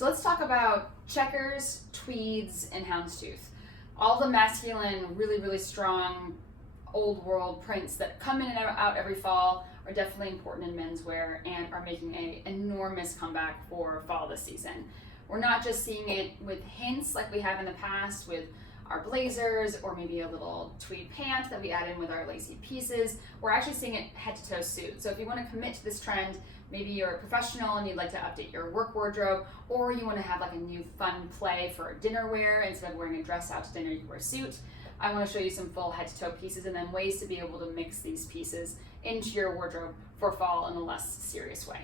So let's talk about checkers, tweeds, and houndstooth. All the masculine, really, really strong, old world prints that come in and out every fall are definitely important in menswear and are making an enormous comeback for fall this season. We're not just seeing it with hints like we have in the past with our blazers or maybe a little tweed pant that we add in with our lacy pieces. We're actually seeing it head to toe suit. So if you want to commit to this trend, maybe you're a professional and you'd like to update your work wardrobe, or you want to have like a new fun play for dinner wear. Instead of wearing a dress out to dinner, you wear a suit. I want to show you some full head to toe pieces and then ways to be able to mix these pieces into your wardrobe for fall in a less serious way.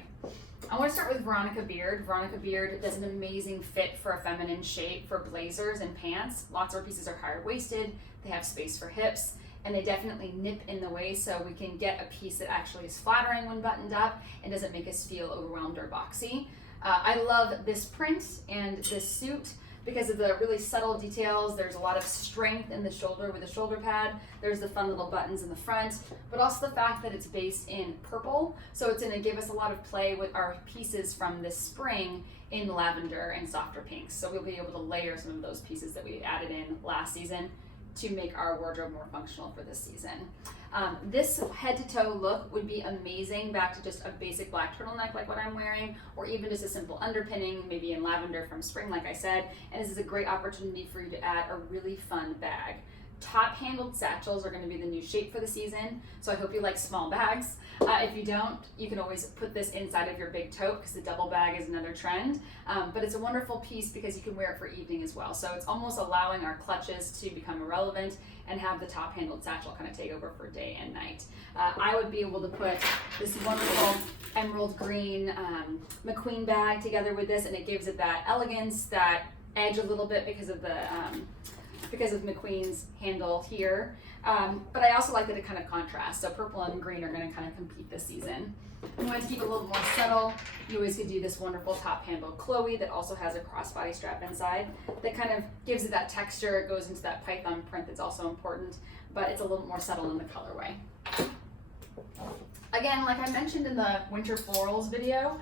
I want to start with Veronica Beard. Veronica Beard does an amazing fit for a feminine shape for blazers and pants. Lots of our pieces are higher waisted, they have space for hips, and they definitely nip in the waist so we can get a piece that actually is flattering when buttoned up and doesn't make us feel overwhelmed or boxy. I love this print and this suit because of the really subtle details. There's a lot of strength in the shoulder with the shoulder pad. There's the fun little buttons in the front, but also the fact that it's based in purple. So it's gonna give us a lot of play with our pieces from this spring in lavender and softer pinks. So we'll be able to layer some of those pieces that we added in last season to make our wardrobe more functional for this season. This head to toe look would be amazing back to just a basic black turtleneck like what I'm wearing, or even just a simple underpinning, maybe in lavender from spring like I said, and this is a great opportunity for you to add a really fun bag. Top handled satchels are going to be the new shape for the season, so I hope you like small bags. If you don't, you can always put this inside of your big tote because the double bag is another trend, but it's a wonderful piece because you can wear it for evening as well. So it's almost allowing our clutches to become irrelevant and have the top handled satchel kind of take over for day and night. I would be able to put this wonderful emerald green McQueen bag together with this, and it gives it that elegance, that edge a little bit because of McQueen's handle here. But I also like that it kind of contrasts. So purple and green are going to kind of compete this season. If you want to keep it a little more subtle, you always could do this wonderful top handle Chloe that also has a crossbody strap inside that kind of gives it that texture. It goes into that python print that's also important, but it's a little more subtle in the colorway. Again, like I mentioned in the winter florals video,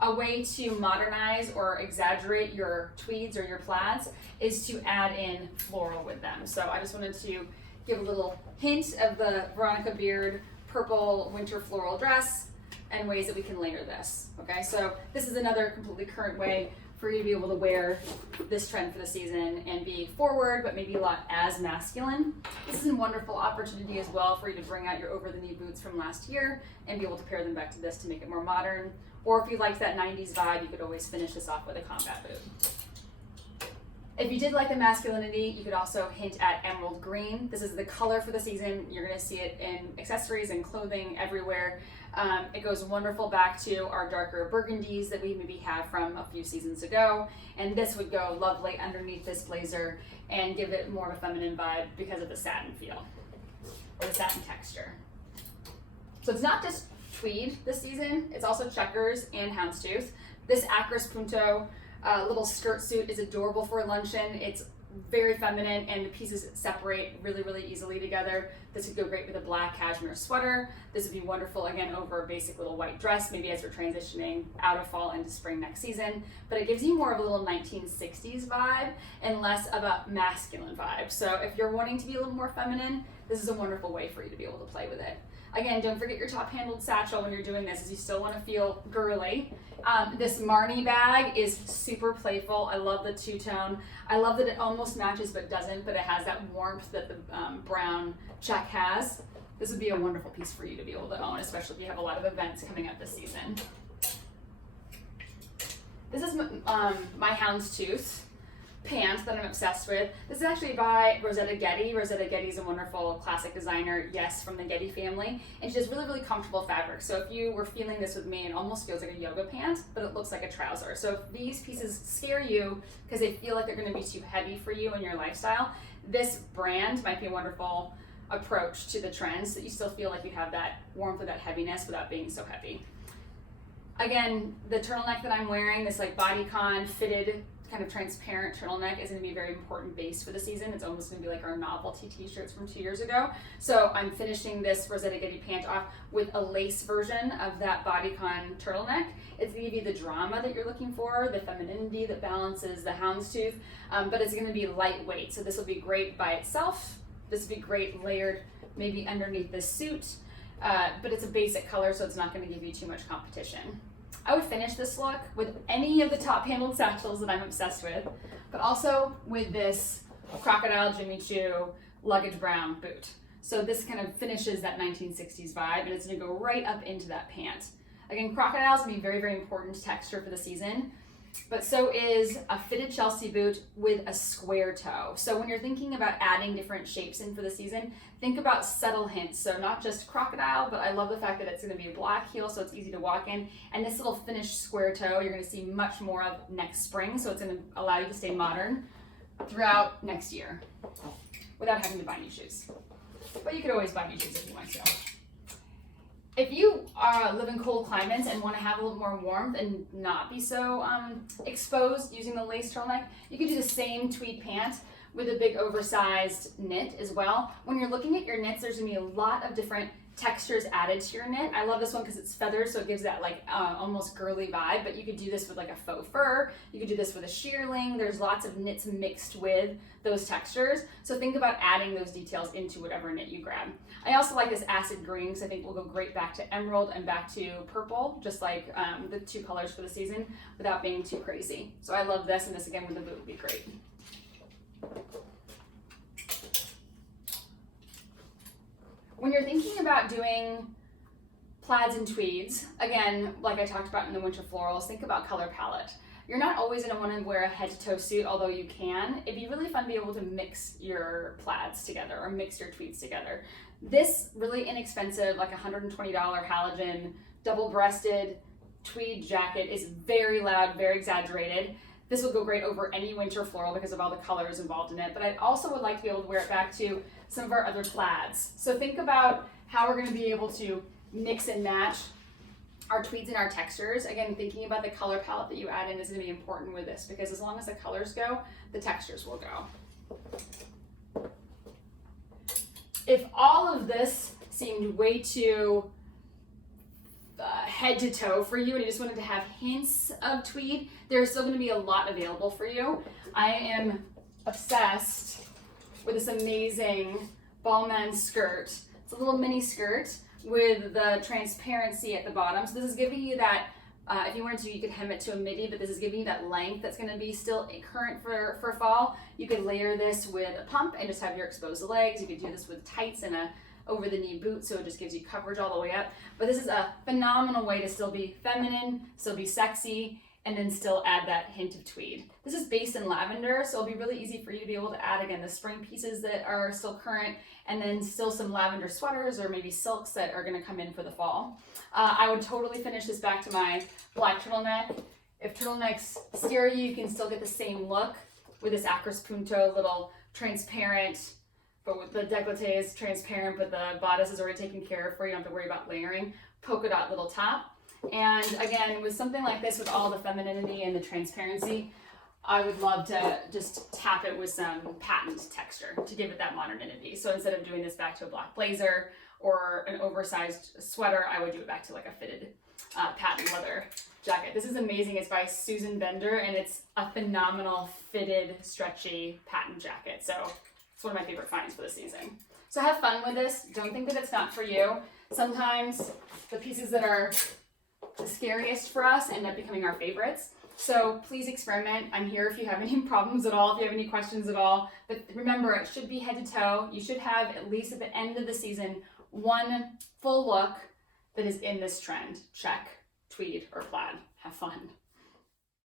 a way to modernize or exaggerate your tweeds or your plaids is to add in floral with them. So I just wanted to give a little hint of the Veronica Beard purple winter floral dress and ways that we can layer this. Okay, so this is another completely current way for you to be able to wear this trend for the season and be forward, but maybe not as masculine. This is a wonderful opportunity as well for you to bring out your over-the-knee boots from last year and be able to pair them back to this to make it more modern. Or if you liked that 90s vibe, you could always finish this off with a combat boot. If you did like the masculinity, you could also hint at emerald green. This is the color for the season. You're gonna see it in accessories and clothing everywhere. It goes wonderful back to our darker burgundies that we maybe had from a few seasons ago. And this would go lovely underneath this blazer and give it more of a feminine vibe because of the satin feel, or the satin texture. So it's not just tweed this season, it's also checkers and houndstooth. This Acris Punto little skirt suit is adorable for a luncheon. It's very feminine and the pieces separate really, really easily together. This would go great with a black cashmere sweater. This would be wonderful again over a basic little white dress, maybe as we're transitioning out of fall into spring next season. But it gives you more of a little 1960s vibe and less of a masculine vibe. So if you're wanting to be a little more feminine, this is a wonderful way for you to be able to play with it. Again, don't forget your top handled satchel when you're doing this, as you still want to feel girly. This Marnie bag is super playful. I love the two-tone. I love that it almost matches but doesn't, but it has that warmth that the brown check has. This would be a wonderful piece for you to be able to own, especially if you have a lot of events coming up this season. This is my Houndstooth pant that I'm obsessed with. This is actually by Rosetta Getty. Rosetta Getty is a wonderful classic designer, yes, from the Getty family, and she has really, really comfortable fabric. So if you were feeling this with me, it almost feels like a yoga pant, but it looks like a trouser. So if these pieces scare you because they feel like they're going to be too heavy for you in your lifestyle, this brand might be a wonderful approach to the trends so that you still feel like you have that warmth or that heaviness without being so heavy. Again, the turtleneck that I'm wearing, this like bodycon fitted kind of transparent turtleneck is going to be a very important base for the season. It's almost going to be like our novelty t-shirts from 2 years ago. So I'm finishing this Rosetta Getty pant off with a lace version of that bodycon turtleneck. It's going to give you the drama that you're looking for, the femininity that balances the houndstooth, but it's going to be lightweight. So this will be great by itself. This would be great layered maybe underneath this suit, but it's a basic color, so it's not going to give you too much competition. I would finish this look with any of the top handled satchels that I'm obsessed with, but also with this crocodile Jimmy Choo luggage brown boot. So this kind of finishes that 1960s vibe, and it's going to go right up into that pant. Again, crocodile is going to be very, very important texture for the season, but so is a fitted Chelsea boot with a square toe. So when you're thinking about adding different shapes in for the season, think about subtle hints. So not just crocodile, but I love the fact that it's going to be a black heel, so it's easy to walk in. And this little finished square toe, you're going to see much more of next spring, so it's going to allow you to stay modern throughout next year without having to buy new shoes. But you could always buy new shoes if you want to. If you live in cold climates and want to have a little more warmth and not be so exposed using the lace turtleneck, you could do the same tweed pant with a big oversized knit as well. When you're looking at your knits, there's going to be a lot of different textures added to your knit. I love this one because it's feathers, so it gives that like almost girly vibe, but you could do this with like a faux fur. You could do this with a shearling. There's lots of knits mixed with those textures. So think about adding those details into whatever knit you grab. I also like this acid green because I think we'll go great back to emerald and back to purple, just like the two colors for the season without being too crazy. So I love this, and this again with the boot would be great. When you're thinking about doing plaids and tweeds, again, like I talked about in the winter florals, think about color palette. You're not always going to want to wear a head-to-toe suit, although you can. It'd be really fun to be able to mix your plaids together or mix your tweeds together. This really inexpensive, like $120 halogen, double-breasted tweed jacket is very loud, very exaggerated. This will go great over any winter floral because of all the colors involved in it, but I also would like to be able to wear it back to some of our other plaids. So think about how we're going to be able to mix and match our tweeds and our textures. Again, thinking about the color palette that you add in is going to be important with this because as long as the colors go, the textures will go. If all of this seemed way too head to toe for you and you just wanted to have hints of tweed, there's still going to be a lot available for you. I am obsessed with this amazing Balmain skirt. It's a little mini skirt with the transparency at the bottom. So this is giving you that, if you wanted to, you could hem it to a midi, but this is giving you that length that's going to be still current for fall. You could layer this with a pump and just have your exposed legs. You could do this with tights and a over the knee boot, so it just gives you coverage all the way up. But this is a phenomenal way to still be feminine, still be sexy, and then still add that hint of tweed. This is based in lavender, so it'll be really easy for you to be able to add, again, the spring pieces that are still current, and then still some lavender sweaters or maybe silks that are gonna come in for the fall. I would totally finish this back to my black turtleneck. If turtlenecks scare you, you can still get the same look with this acris punto little transparent, but with the décolleté is transparent, but the bodice is already taken care of for you. You don't have to worry about layering. Polka dot little top. And again, with something like this, with all the femininity and the transparency, I would love to just tap it with some patent texture to give it that modernity. So instead of doing this back to a black blazer or an oversized sweater, I would do it back to like a fitted patent leather jacket. This is amazing. It's by Susan Bender, and it's a phenomenal fitted, stretchy patent jacket. So it's one of my favorite finds for the season. So have fun with this. Don't think that it's not for you. Sometimes the pieces that are the scariest for us end up becoming our favorites. So please experiment. I'm here if you have any problems at all, if you have any questions at all. But remember, it should be head to toe. You should have, at least at the end of the season, one full look that is in this trend. Check, tweed, or plaid. Have fun.